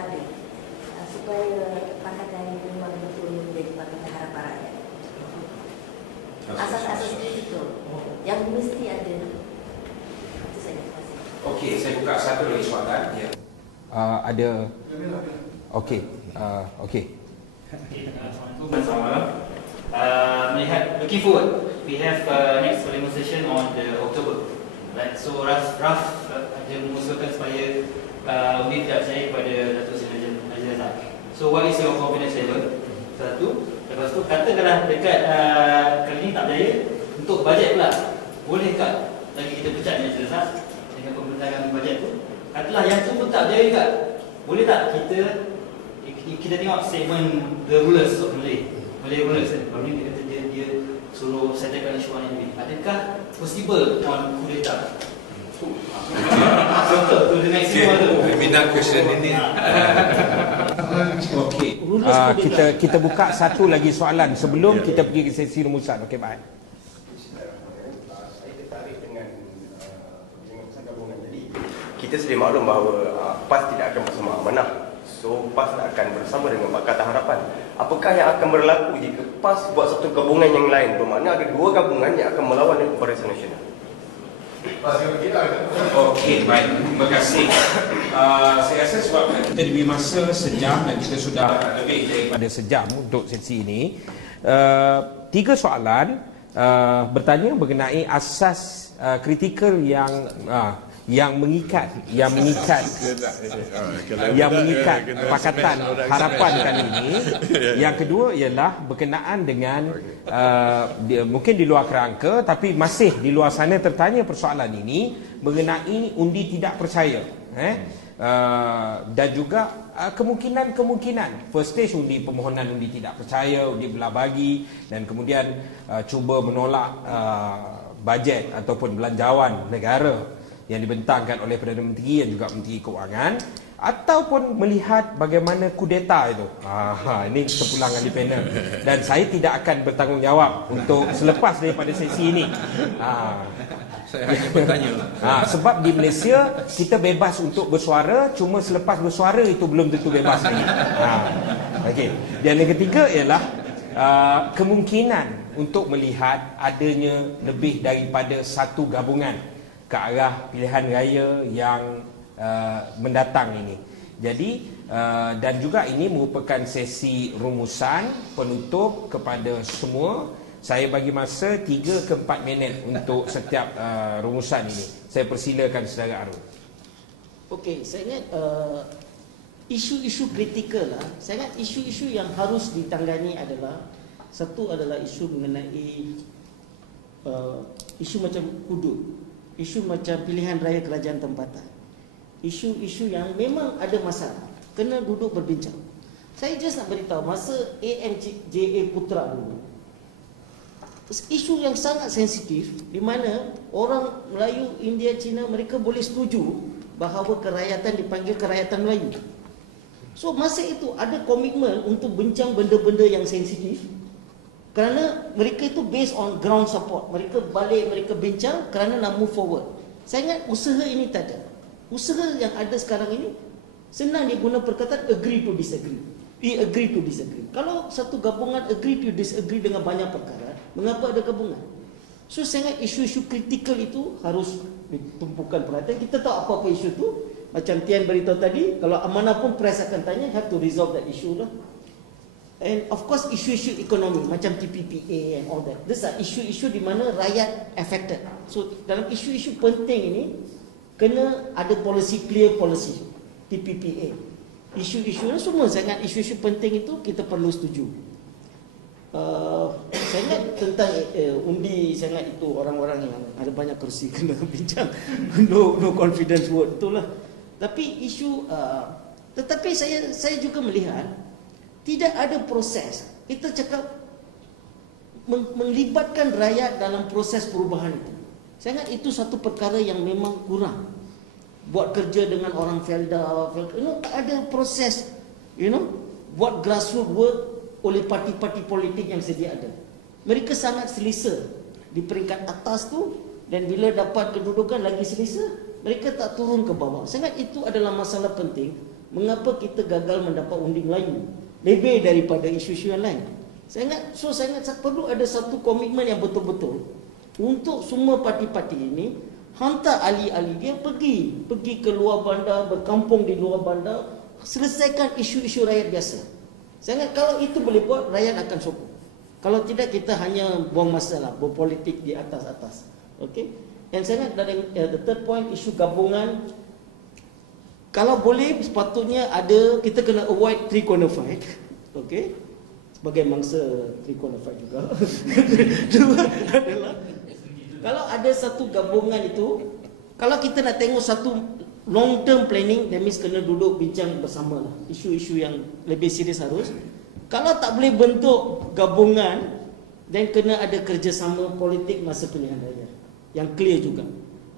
ada supaya Pakatan ini memang betul menjadi Pakatan Harapan Rakyat. Asas-asas itu yang mesti ada. Itu saja. Terima kasih. Okey, saya buka satu lagi soalan. Ya. Ada. Okey. Okey. Melihat looking forward, we have next parliament session on the October. Right, so Raf ada mengusulkan supaya undi tidak percaya kepada Datuk Seri Najib Razak. So what is your confidence level? Satu. Lepas tu katakanlah dekat kali ni tak berjaya untuk bajet pula. Bolehkah lagi kita pecat Najib Razak dengan pembentakan bajet tu? Katalah yang tu pun tak berjaya juga. Boleh tak kita tengok statement the rulers of Malay rulers kan. Baru ni dia kata dia suruh settlekan isu ini. Adakah possible on kudeta? Contoh tu the maximum tu. Minat question ini. Okey. Kita buka satu lagi soalan sebelum kita pergi ke sesi rumusan. Okey, baik. Saya tertarik dengan urusan gabungan. Jadi kita sedia maklum bahawa PAS tidak akan bersama amanah. So PAS akan bersama dengan Pakatan Harapan. Apakah yang akan berlaku jika PAS buat satu gabungan yang lain? Bermakna ada dua gabungan yang akan melawan Barisan Nasional. Okey, baik. Terima kasih. Saya rasa sebab kita diberi masa sejam dan kita sudah lebih daripada sejam untuk sesi ini. Tiga soalan bertanya mengenai asas kritikal yang mengikat Pakatan Harapan kali ini. Yang kedua ialah berkenaan dengan mungkin di luar kerangka tapi masih di luar sana tertanya persoalan ini mengenai undi tidak percaya dan juga kemungkinan first stage undi permohonan undi tidak percaya, undi belah bagi dan kemudian cuba menolak bajet ataupun belanjawan negara yang dibentangkan oleh Perdana Menteri dan juga Menteri Keuangan, ataupun melihat bagaimana kudeta itu. Ini kepulangan di panel dan saya tidak akan bertanggungjawab untuk selepas daripada sesi ini. Saya hanya bertanya. Sebab di Malaysia kita bebas untuk bersuara, cuma selepas bersuara itu belum tentu bebas lagi. Okey. Dan yang ketiga ialah kemungkinan untuk melihat adanya lebih daripada satu gabungan ke arah pilihan raya yang mendatang ini. Jadi dan juga ini merupakan sesi rumusan penutup kepada semua. Saya bagi masa 3 ke 4 minit untuk setiap rumusan ini. Saya persilakan saudara Arul. Okey, saya ingat isu-isu kritikal lah. Saya ingat isu-isu yang harus ditangani adalah satu adalah isu mengenai isu macam hudud, isu macam pilihan raya kerajaan tempatan, isu-isu yang memang ada masalah, kena duduk berbincang. Saya just nak beritahu masa AMJA Putra dulu, isu yang sangat sensitif di mana orang Melayu, India, Cina mereka boleh setuju bahawa kerakyatan dipanggil kerakyatan Melayu. So masa itu ada komitmen untuk bincang benda-benda yang sensitif kerana mereka itu based on ground support. Mereka balik, mereka bincang kerana nak move forward. Saya ingat usaha ini tak ada. Usaha yang ada sekarang ini senang dia guna perkataan agree to disagree. We agree to disagree. Kalau satu gabungan agree to disagree dengan banyak perkara, mengapa ada gabungan? So saya ingat isu-isu kritikal itu harus ditumpukan perhatian. Kita tahu apa-apa isu itu. Macam Tian beritahu tadi, kalau amanah pun press akan tanya, have to resolve that issue lah. And of course isu-isu ekonomi macam TPPA and all that. These are isu-isu di mana rakyat affected. So dalam isu-isu penting ini kena ada policy, clear policy TPPA. Isu-isu semua sangat isu-isu penting itu kita perlu setuju. Saya ingat tentang undi, saya ingat itu orang-orang yang ada banyak kerusi kena bincang no confidence vote itulah. Tapi isu tetapi saya juga melihat tidak ada proses. Kita cakap melibatkan rakyat dalam proses perubahan itu. Saya ingat itu satu perkara yang memang kurang. Buat kerja dengan orang Felda, tak ada proses, buat grassroots work oleh parti-parti politik yang sedia ada. Mereka sangat selesa di peringkat atas tu dan bila dapat kedudukan lagi selesa, mereka tak turun ke bawah. Saya ingat itu adalah masalah penting. mengapa kita gagal mendapat undi Melayu lebih daripada isu-isu yang lain. Saya ingat perlu ada satu komitmen yang betul-betul untuk semua parti-parti ini, hantar ahli-ahli dia pergi ke luar bandar, berkampung di luar bandar, selesaikan isu-isu rakyat biasa. Saya ingat kalau itu boleh buat, rakyat akan sokong. Kalau tidak, kita hanya buang masa lah, berpolitik di atas-atas. Okay? Dan saya ingat dari the third point, isu gabungan, kalau boleh sepatutnya ada, kita kena avoid three corner fight. Okay? Sebagai mangsa three corner fight juga. Dua adalah, kalau ada satu gabungan itu, kalau kita nak tengok satu long term planning, that means kena duduk bincang bersama lah. Isu-isu yang lebih serius harus. Kalau tak boleh bentuk gabungan, dan kena ada kerjasama politik masa pilihan raya yang clear juga.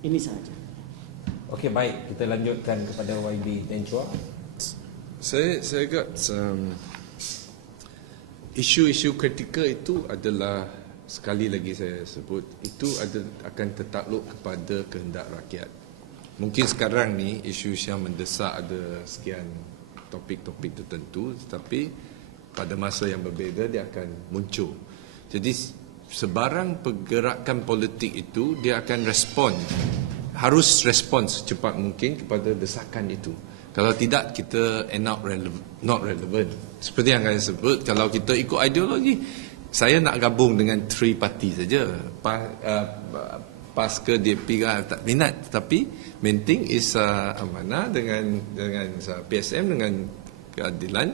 Ini sahaja. Okey, baik, kita lanjutkan kepada YB Tan Chua. Saya agak isu-isu kritikal itu adalah, sekali lagi saya sebut, itu akan tertakluk kepada kehendak rakyat. Mungkin sekarang ni isu yang mendesak ada sekian topik-topik tertentu, tetapi pada masa yang berbeza dia akan muncul. Jadi sebarang pergerakan politik itu dia akan harus respon secepat mungkin kepada desakan itu. Kalau tidak, kita end up not relevant. Seperti yang saya sebut, kalau kita ikut ideologi, saya nak gabung dengan 3 parti saja. PAS ke DAP ke tak minat, tapi main thing is amanah dengan PSM, dengan keadilan.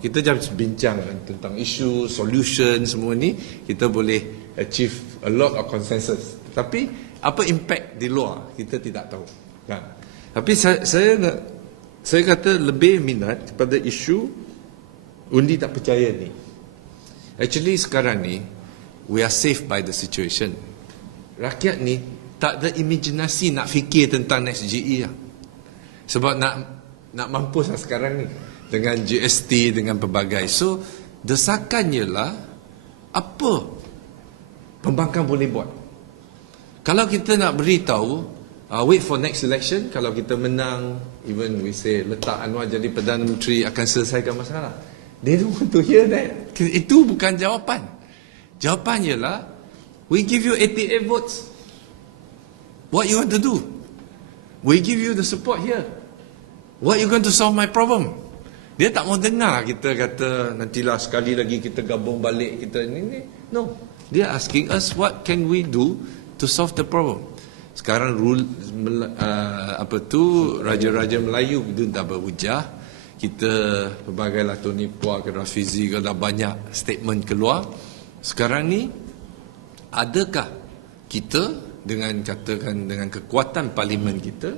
Kita jangan bincang tentang isu, solution, semua ni kita boleh achieve a lot of consensus. Tapi apa impact di luar kita tidak tahu kan? Tapi saya kata lebih minat kepada isu undi tak percaya ni. Actually sekarang ni we are safe by the situation. Rakyat ni tak ada imajinasi nak fikir tentang next GE lah. Sebab nak mampus lah sekarang ni dengan GST, dengan pelbagai. So desakannya lah, apa pembangkang boleh buat. Kalau kita nak beritahu, wait for next election, kalau kita menang, even we say letak Anwar jadi Perdana Menteri akan selesaikan masalah. They don't want to hear that. Itu bukan jawapan. Jawapan ialah, we give you 88 votes. What you want to do? We give you the support here. What you going to solve my problem? Dia tak mau dengar kita kata nantilah sekali lagi kita gabung balik kita ni. No. Dia asking us what can we do to solve the problem. Sekarang raja-raja Melayu itu dah berhujah. Kita pelbagailah Tony Puak ke Rafizi ke dah banyak statement keluar. Sekarang ni adakah kita dengan kekuatan parlimen kita,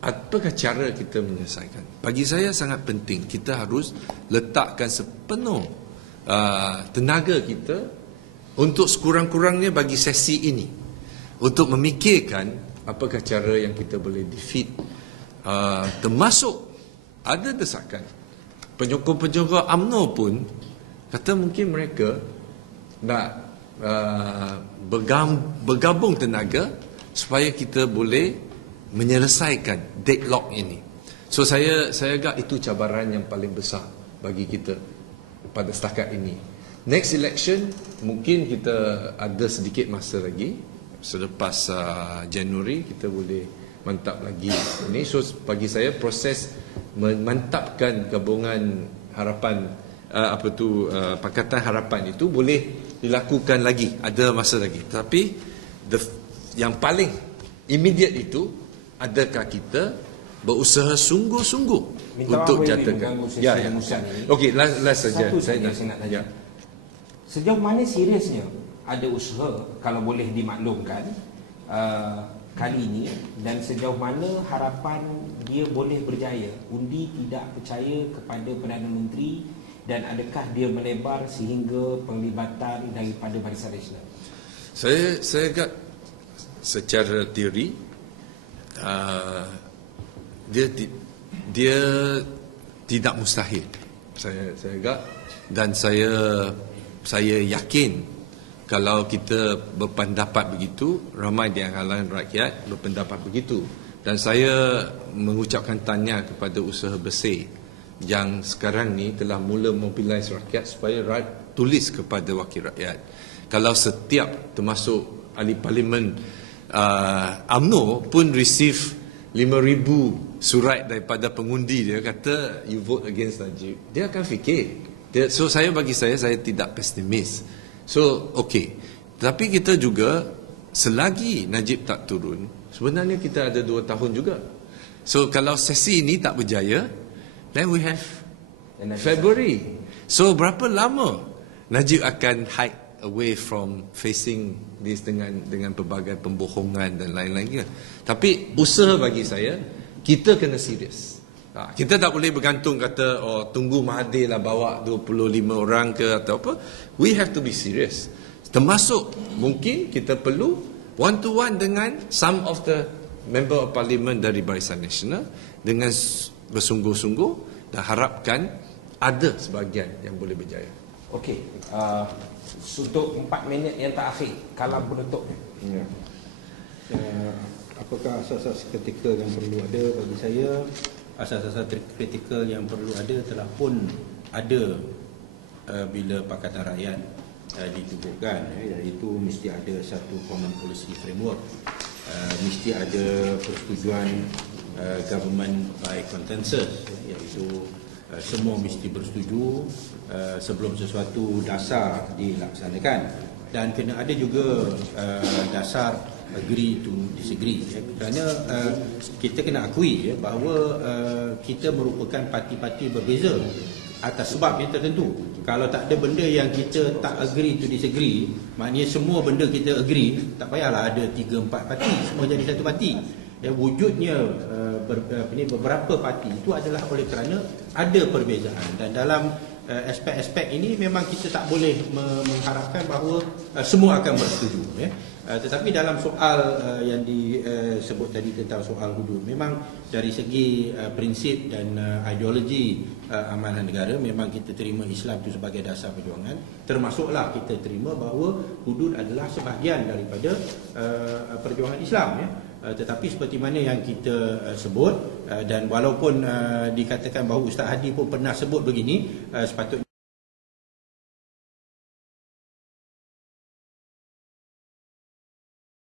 apakah cara kita menyelesaikan? Bagi saya sangat penting kita harus letakkan sepenuh tenaga kita untuk sekurang-kurangnya bagi sesi ini, untuk memikirkan apakah cara yang kita boleh defeat, termasuk ada desakan penyokong-penyokong UMNO pun kata mungkin mereka nak bergabung tenaga supaya kita boleh menyelesaikan deadlock ini. So saya agak itu cabaran yang paling besar bagi kita pada setakat ini. Next election mungkin kita ada sedikit masa lagi. Selepas Januari kita boleh mantap lagi ini. So bagi saya proses memantapkan gabungan harapan Pakatan Harapan itu boleh dilakukan lagi, ada masa lagi. Tapi yang paling immediate itu, adakah kita berusaha sungguh-sungguh untuk jatuhkan? Ya. Okey, last saja. Satu saja saya nak tanya. Sejauh mana seriusnya ada usaha, kalau boleh dimaklumkan, kali ini, dan sejauh mana harapan dia boleh berjaya? Undi tidak percaya kepada Perdana Menteri, dan adakah dia melebar sehingga penglibatan daripada Barisan Nasional? Saya agak secara teori dia tidak mustahil. Saya agak, dan saya yakin kalau kita berpendapat begitu, ramai di kalangan rakyat berpendapat begitu. Dan saya mengucapkan tahniah kepada usaha bersih yang sekarang ni telah mula mobilize rakyat supaya tulis kepada wakil rakyat. Kalau setiap termasuk ahli parlimen UMNO pun receive 5,000 surat daripada pengundi, dia kata you vote against Najib, dia akan fikir. So bagi saya tidak pesimis. So okay, tapi kita juga selagi Najib tak turun, sebenarnya kita ada 2 tahun juga. So kalau sesi ini tak berjaya, then we have February. So berapa lama Najib akan hide away from facing this dengan pelbagai pembohongan dan lain-lain. Tapi usaha bagi saya, kita kena serius. Kita tak boleh bergantung kata tunggu Mahathir lah bawa 25 orang ke atau apa. We have to be serious. Termasuk mungkin kita perlu one to one dengan some of the member of parliament dari Barisan Nasional dengan bersungguh-sungguh, dan harapkan ada sebahagian yang boleh berjaya. Okey, untuk 4 minit yang terakhir, kalam penutup. Apakah asas-asas kritikal yang perlu ada? Bagi saya, asas-asas kritikal yang perlu ada telah pun ada bila Pakatan Rakyat ditubuhkan, iaitu mesti ada satu common policy framework, mesti ada persetujuan government by consensus, iaitu semua mesti bersetuju sebelum sesuatu dasar dilaksanakan, dan kena ada juga dasar agree to disagree, kerana kita kena akui bahawa kita merupakan parti-parti berbeza atas sebab yang tertentu. Kalau tak ada benda yang kita tak agree to disagree, maknanya semua benda kita agree, tak payahlah ada 3-4 parti, semua jadi satu parti. Wujudnya beberapa parti itu adalah oleh kerana ada perbezaan, dan dalam aspek-aspek ini memang kita tak boleh mengharapkan bahawa semua akan bersetuju. Tetapi dalam soal yang disebut tadi tentang soal hudud, memang dari segi prinsip dan ideologi amanah negara, memang kita terima Islam itu sebagai dasar perjuangan. Termasuklah kita terima bahawa hudud adalah sebahagian daripada perjuangan Islam. Tetapi seperti mana yang kita sebut, dan walaupun dikatakan bahawa Ustaz Hadi pun pernah sebut begini, sepatutnya